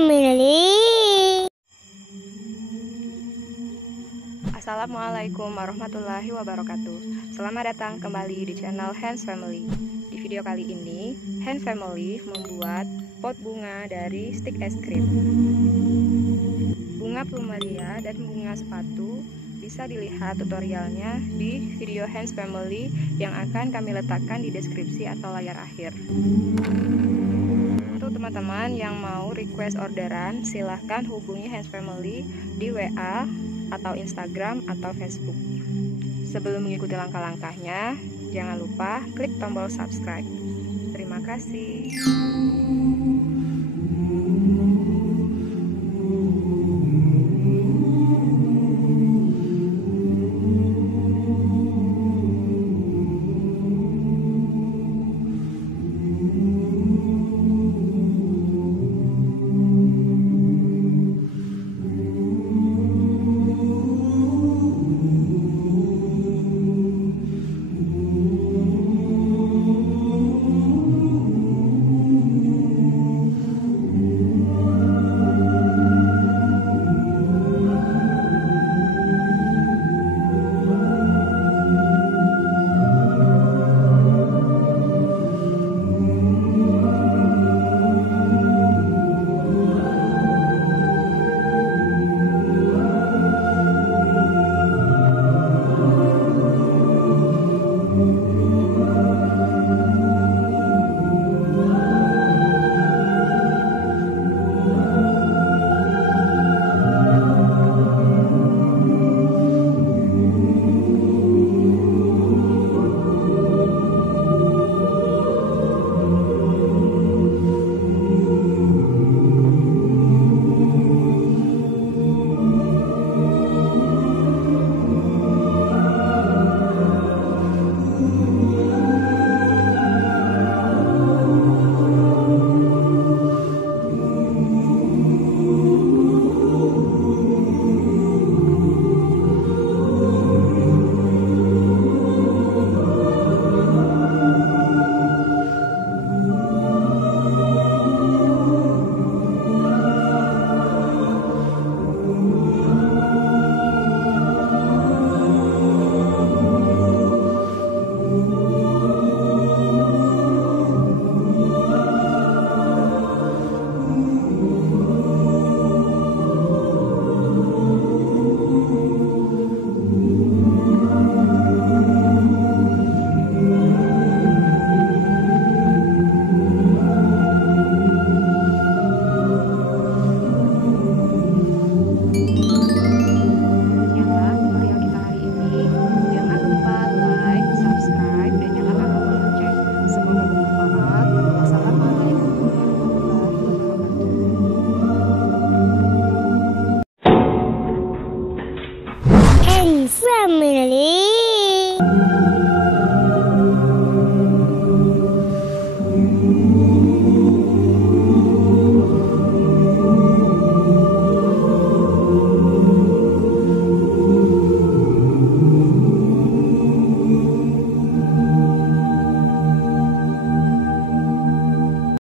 family. Assalamualaikum warahmatullahi wabarakatuh. Selamat datang kembali di channel Hands Family. Di video kali ini, Hands Family membuat pot bunga dari stik es krim. Bunga plumeria dan bunga sepatu bisa dilihat tutorialnya di video Hands Family yang akan kami letakkan di deskripsi atau layar akhir. Untuk teman-teman yang mau request orderan, silahkan hubungi Hands Family di WA atau Instagram atau Facebook. Sebelum mengikuti langkah-langkahnya, jangan lupa klik tombol subscribe. Terima kasih. Family.